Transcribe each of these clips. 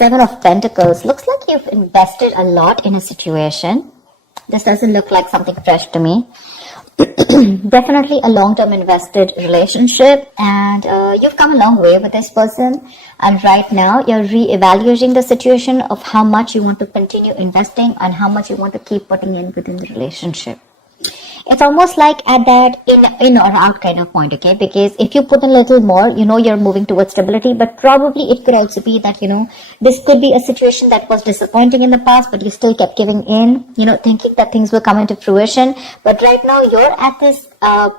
Seven of Pentacles. Looks like you've invested a lot in a situation. This doesn't look like something fresh to me. Definitely a long-term invested relationship, and you've come a long way with this person, and right now you're re-evaluating the situation of how much you want to continue investing and how much you want to keep putting in within the relationship. It's almost like at that in or out kind of point, okay? Because if you put a little more, you're moving towards stability, but probably it could also be that, this could be a situation that was disappointing in the past, but you still kept giving in, thinking that things will come into fruition. But right now you're at this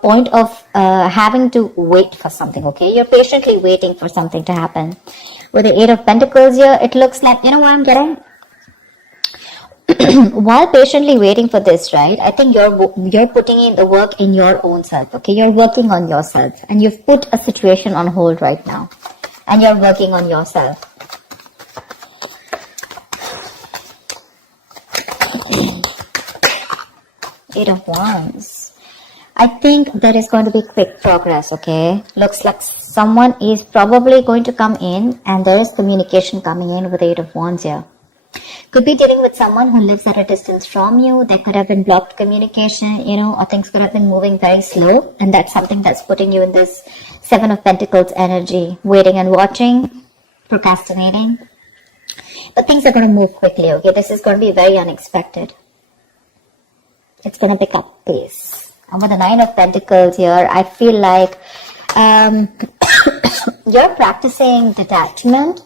point of having to wait for something, okay? You're patiently waiting for something to happen. With the Eight of Pentacles here, it looks like, what I'm getting? While patiently waiting for this, right, I think you're putting in the work in your own self, okay? You're working on yourself, and you've put a situation on hold right now, and you're working on yourself. Eight of Wands. I think there is going to be quick progress, okay? Looks like someone is probably going to come in, and there is communication coming in with Eight of Wands here. Could be dealing with someone who lives at a distance from you. There could have been blocked communication, or things could have been moving very slow. And that's something that's putting you in this Seven of Pentacles energy. Waiting and watching, procrastinating. But things are going to move quickly, okay? This is going to be very unexpected. It's going to pick up pace. And with the Nine of Pentacles here, I feel like you're practicing detachment.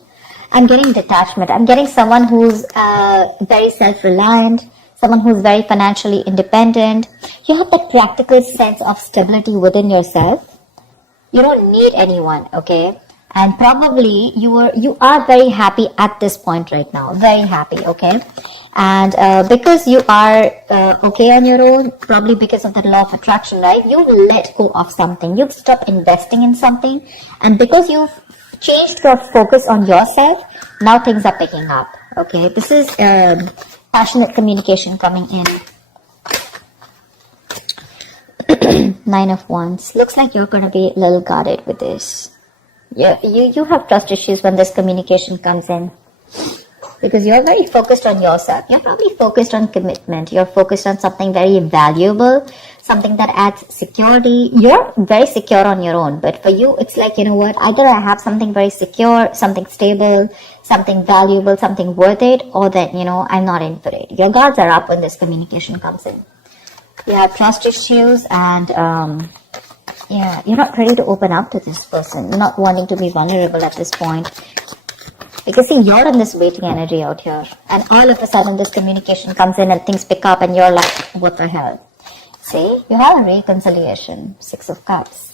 I'm getting detachment. I'm getting someone who's very self-reliant, someone who's very financially independent. You have that practical sense of stability within yourself. You don't need anyone, okay? And probably you are very happy at this point right now. Very happy, okay? And because you are okay on your own, probably because of the law of attraction, right? You've let go of something. You've stopped investing in something. And because you've changed your focus on yourself, now things are picking up, okay? This is passionate communication coming in. Nine of Wands. Looks like you're going to be a little guarded with this. Yeah, you have trust issues when this communication comes in, because you're very focused on yourself. You're probably focused on commitment. You're focused on something very valuable, something that adds security. You're very secure on your own, but for you, it's like, either I have something very secure, something stable, something valuable, something worth it, or then, I'm not in for it. Your guards are up when this communication comes in. You have trust issues, and yeah, you're not ready to open up to this person. You're not wanting to be vulnerable at this point. Because see, you're in this waiting energy out here, and all of a sudden this communication comes in and things pick up and you're like, what the hell? See, you have a reconciliation. Six of Cups.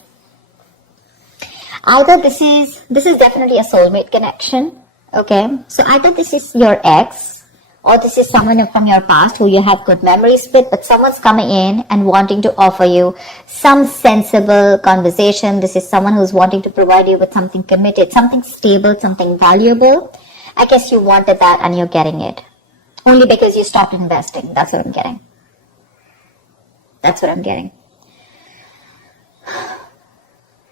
Either this is definitely a soulmate connection, okay? So either this is your ex, or this is someone from your past who you have good memories with, but someone's coming in and wanting to offer you some sensible conversation. This is someone who's wanting to provide you with something committed, something stable, something valuable. I guess you wanted that and you're getting it. Only because you stopped investing. That's what I'm getting. That's what I'm getting.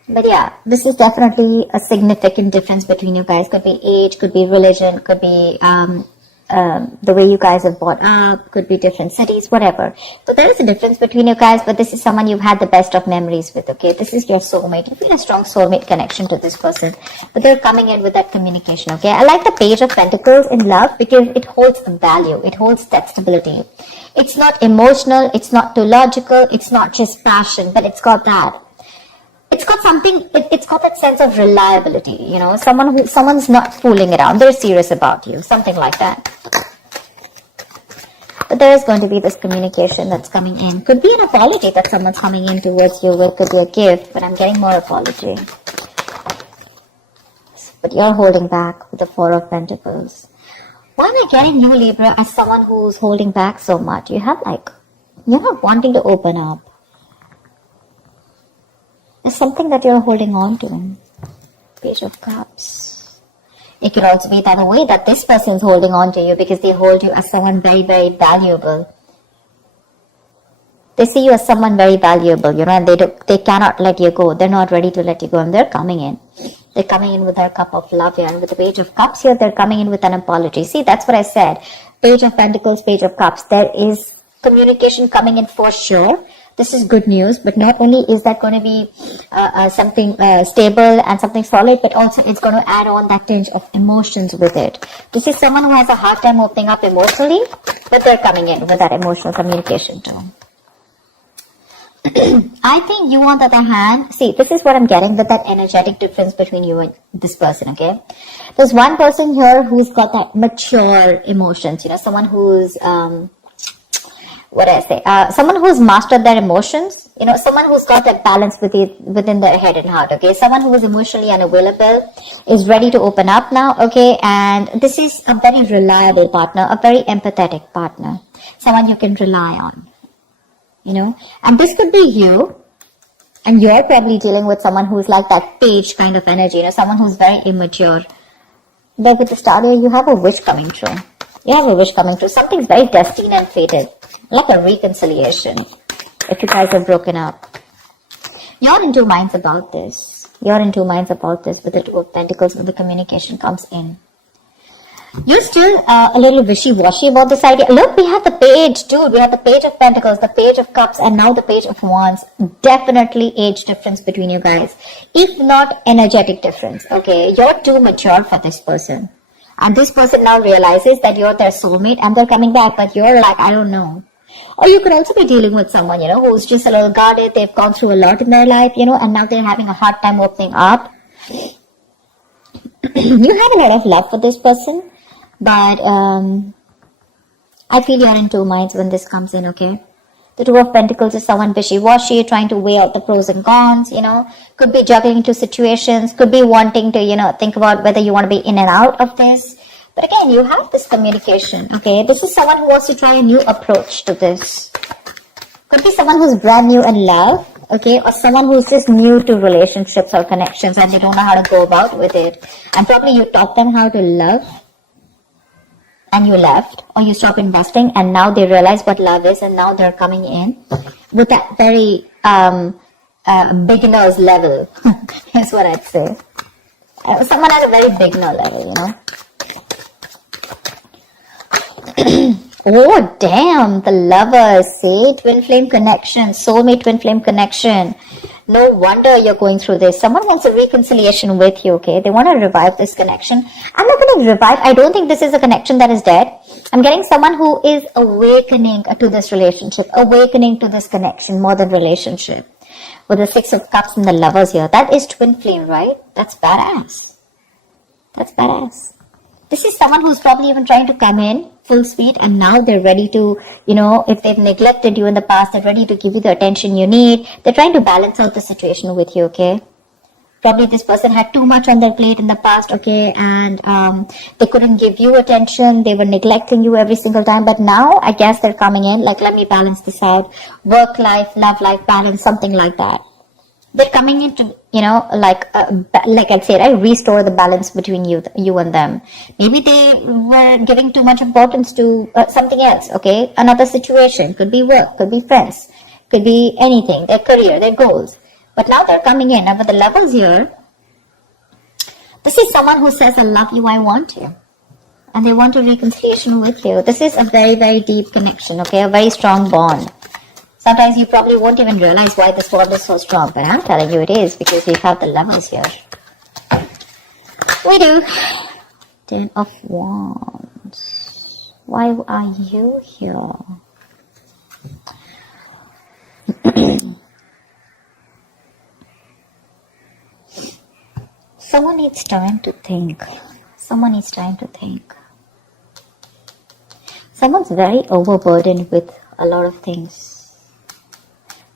But yeah, this is definitely a significant difference between you guys. Could be age, could be religion, could be the way you guys have brought up, could be different cities, whatever. So there is a difference between you guys, but this is someone you've had the best of memories with, okay? This is your soulmate. You feel a strong soulmate connection to this person, but they're coming in with that communication, okay? I like the Page of Pentacles in love because it holds a value. It holds that stability. It's not emotional. It's not too logical. It's not just passion, but it's got that. It's got something, it's got that sense of reliability, someone's not fooling around. They're serious about you, something like that. But there is going to be this communication that's coming in. Could be an apology that someone's coming in towards you with, could be a gift, but I'm getting more apology. But you're holding back with the Four of Pentacles. Why am I getting you, Libra, as someone who's holding back so much? You're not wanting to open up. There's something that you're holding on to. Page of Cups. It could also be the other way, that this person's holding on to you because they hold you as someone very, very valuable. They see you as someone very valuable, and they cannot let you go. They're not ready to let you go, and they're coming in. They're coming in with their cup of love here. And with the Page of Cups here, they're coming in with an apology. See, that's what I said. Page of Pentacles, Page of Cups. There is communication coming in for sure. This is good news, but not only is that going to be something stable and something solid, but also it's going to add on that tinge of emotions with it. This is someone who has a hard time opening up emotionally, but they're coming in with that emotional communication too. I think you, on the other hand, see, this is what I'm getting with that energetic difference between you and this person, okay? There's one person here who's got that mature emotions, someone who's, someone who's mastered their emotions, someone who's got that balance within their head and heart, okay? Someone who is emotionally unavailable is ready to open up now, okay? And this is a very reliable partner, a very empathetic partner, someone you can rely on, and this could be you, and you're probably dealing with someone who's like that page kind of energy, someone who's very immature. But with the star here, you have a wish coming true. You have a wish coming true. Something's very destined and fated. Like a reconciliation. If you guys are broken up. You're in two minds about this. You're in two minds about this with the Two of Pentacles when the communication comes in. You're still a little wishy-washy about this idea. Look, we have the page, dude. We have the Page of Pentacles, the Page of Cups, and now the Page of Wands. Definitely age difference between you guys. If not energetic difference, okay? You're too mature for this person. And this person now realizes that you're their soulmate and they're coming back, but you're like, I don't know. Or you could also be dealing with someone, who's just a little guarded. They've gone through a lot in their life, and now they're having a hard time opening up. You have a lot of love for this person, but I feel you're in two minds when this comes in, okay? The Two of Pentacles is someone wishy-washy, trying to weigh out the pros and cons, could be juggling two situations, could be wanting to, think about whether you want to be in and out of this. But again, you have this communication, okay? This is someone who wants to try a new approach to this. Could be someone who's brand new in love, okay? Or someone who's just new to relationships or connections and they don't know how to go about with it. And probably you taught them how to love and you left, or you stopped investing and now they realize what love is and now they're coming in with that very beginner's level, is what I'd say. Someone at a very beginner level, Oh, damn, the Lovers, see? Twin flame connection, soulmate twin flame connection. No wonder you're going through this. Someone wants a reconciliation with you, okay? They want to revive this connection. I'm not going to revive. I don't think this is a connection that is dead. I'm getting someone who is awakening to this relationship, awakening to this connection more than relationship. With the Six of Cups and the Lovers here. That is twin flame, right? That's badass. That's badass. This is someone who's probably even trying to come in full speed and now they're ready to, if they've neglected you in the past, they're ready to give you the attention you need. They're trying to balance out the situation with you, okay? Probably this person had too much on their plate in the past, okay? And they couldn't give you attention. They were neglecting you every single time. But now, I guess they're coming in like, let me balance this out. Work life, love life balance, something like that. They're coming in to, like I'd say, right, restore the balance between you and them. Maybe they were giving too much importance to something else, okay? Another situation, could be work, could be friends, could be anything, their career, their goals. But now they're coming in. Now with the Lovers here, this is someone who says, I love you, I want you. And they want a reconciliation with you. This is a very, very deep connection, okay? A very strong bond. Sometimes you probably won't even realize why this bond is so strong, but I'm telling you it is because we have the Lovers here. We do. Ten of Wands. Why are you here? Someone needs time to think. Someone needs time to think. Someone's very overburdened with a lot of things.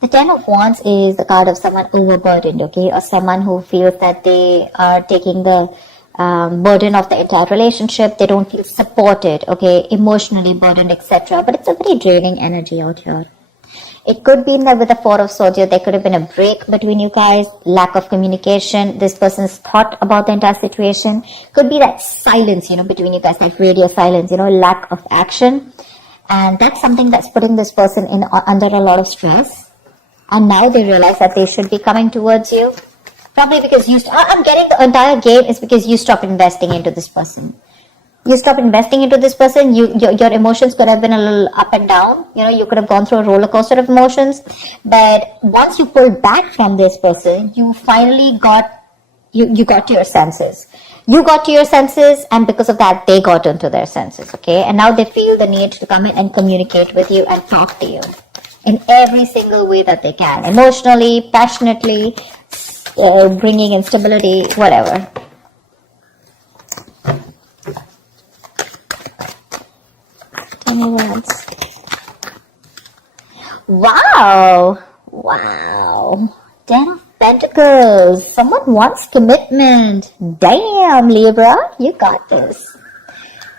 The Ten of Wands is the card of someone overburdened, okay? Or someone who feels that they are taking the burden of the entire relationship. They don't feel supported, okay? Emotionally burdened, etc. But it's a very draining energy out here. It could be in there with the Four of Swords here. There could have been a break between you guys, lack of communication. This person's thought about the entire situation. Could be that silence, between you guys, like radio silence, lack of action. And that's something that's putting this person in under a lot of stress. And now they realize that they should be coming towards you. Probably because I'm getting the entire game is because you stopped investing into this person. You stop investing into this person, your emotions could have been a little up and down. You could have gone through a roller coaster of emotions. But once you pulled back from this person, you finally you got to your senses. You got to your senses, and because of that, they got into their senses, okay? And now they feel the need to come in and communicate with you and talk to you in every single way that they can. Emotionally, passionately, bringing instability, whatever. Wow. 10 of Pentacles. Someone wants commitment. Damn, Libra, you got this.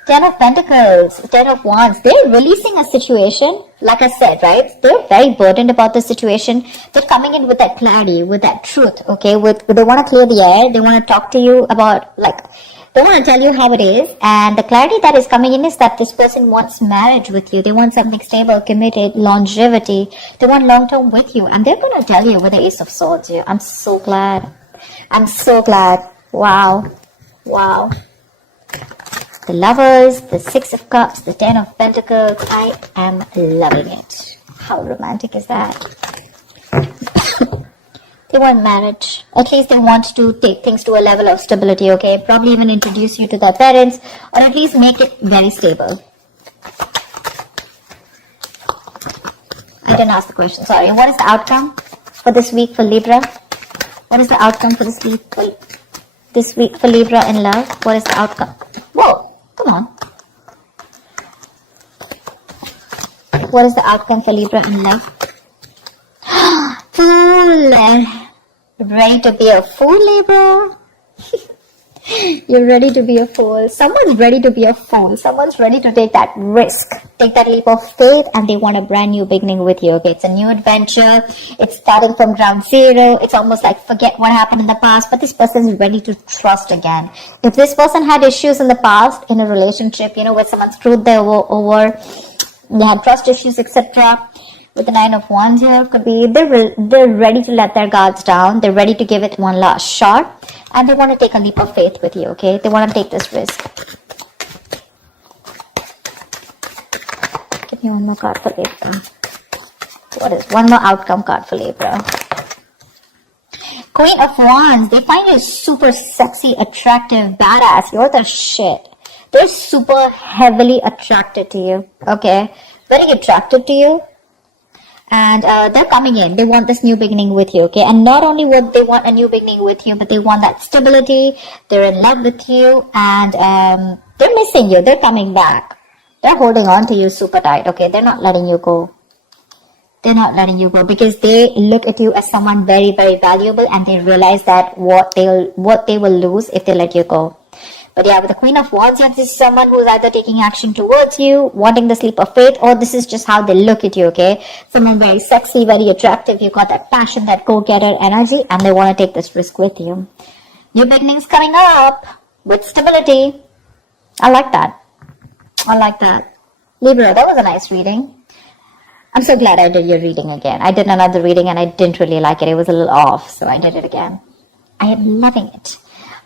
10 of Pentacles, 10 of Wands. They're releasing a situation. Like I said, right? They're very burdened about the situation. They're coming in with that clarity, with that truth, okay? They want to clear the air. They want to talk to you about, they want to tell you how it is. And the clarity that is coming in is that this person wants marriage with you. They want something stable, committed, longevity. They want long-term with you. And they're going to tell you with the Ace of Swords here. I'm so glad. Wow. The Lovers, the 6 of Cups, the 10 of Pentacles. I am loving it. How romantic is that? They want marriage. At least they want to take things to a level of stability, okay? Probably even introduce you to their parents, or at least make it very stable. I didn't ask the question, sorry. What is the outcome for this week for Libra? What is the outcome for this week for Libra in love? What is the outcome? Whoa, come on. What is the outcome for Libra in love? Fool. Ready to be a fool, Libra? You're ready to be a fool. Someone's ready to be a fool. Someone's ready to take that risk, take that leap of faith, and they want a brand new beginning with you. Okay, it's a new adventure. It's starting from ground zero. It's almost like forget what happened in the past, but this person is ready to trust again. If this person had issues in the past in a relationship, where someone screwed them over, they had trust issues, etc. With the 9 of Wands here, could be they're ready to let their guards down. They're ready to give it one last shot, and they want to take a leap of faith with you, okay? They want to take this risk. Give me one more card for Libra. What is one more outcome card for Libra? Queen of Wands. They find you super sexy, attractive, badass. You're the shit. They're super heavily attracted to you, okay? Very attracted to you. And they're coming in. They want this new beginning with you, okay? And not only would they want a new beginning with you, but they want that stability. They're in love with you, and they're missing you. They're coming back. They're holding on to you super tight, okay? They're not letting you go. They're not letting you go because they look at you as someone very, very valuable, and they realize that what they will lose if they let you go. But yeah, with the Queen of Wands, this is someone who's either taking action towards you, wanting this leap of faith, or this is just how they look at you, okay? Someone very sexy, very attractive. You got that passion, that go-getter energy, and they want to take this risk with you. New beginnings coming up with stability. I like that. Libra, that was a nice reading. I'm so glad I did your reading again. I did another reading and I didn't really like it. It was a little off, so I did it again. I am loving it.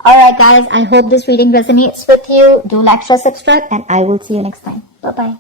Alright guys, I hope this reading resonates with you. Do like, share, subscribe, and I will see you next time. Bye-bye.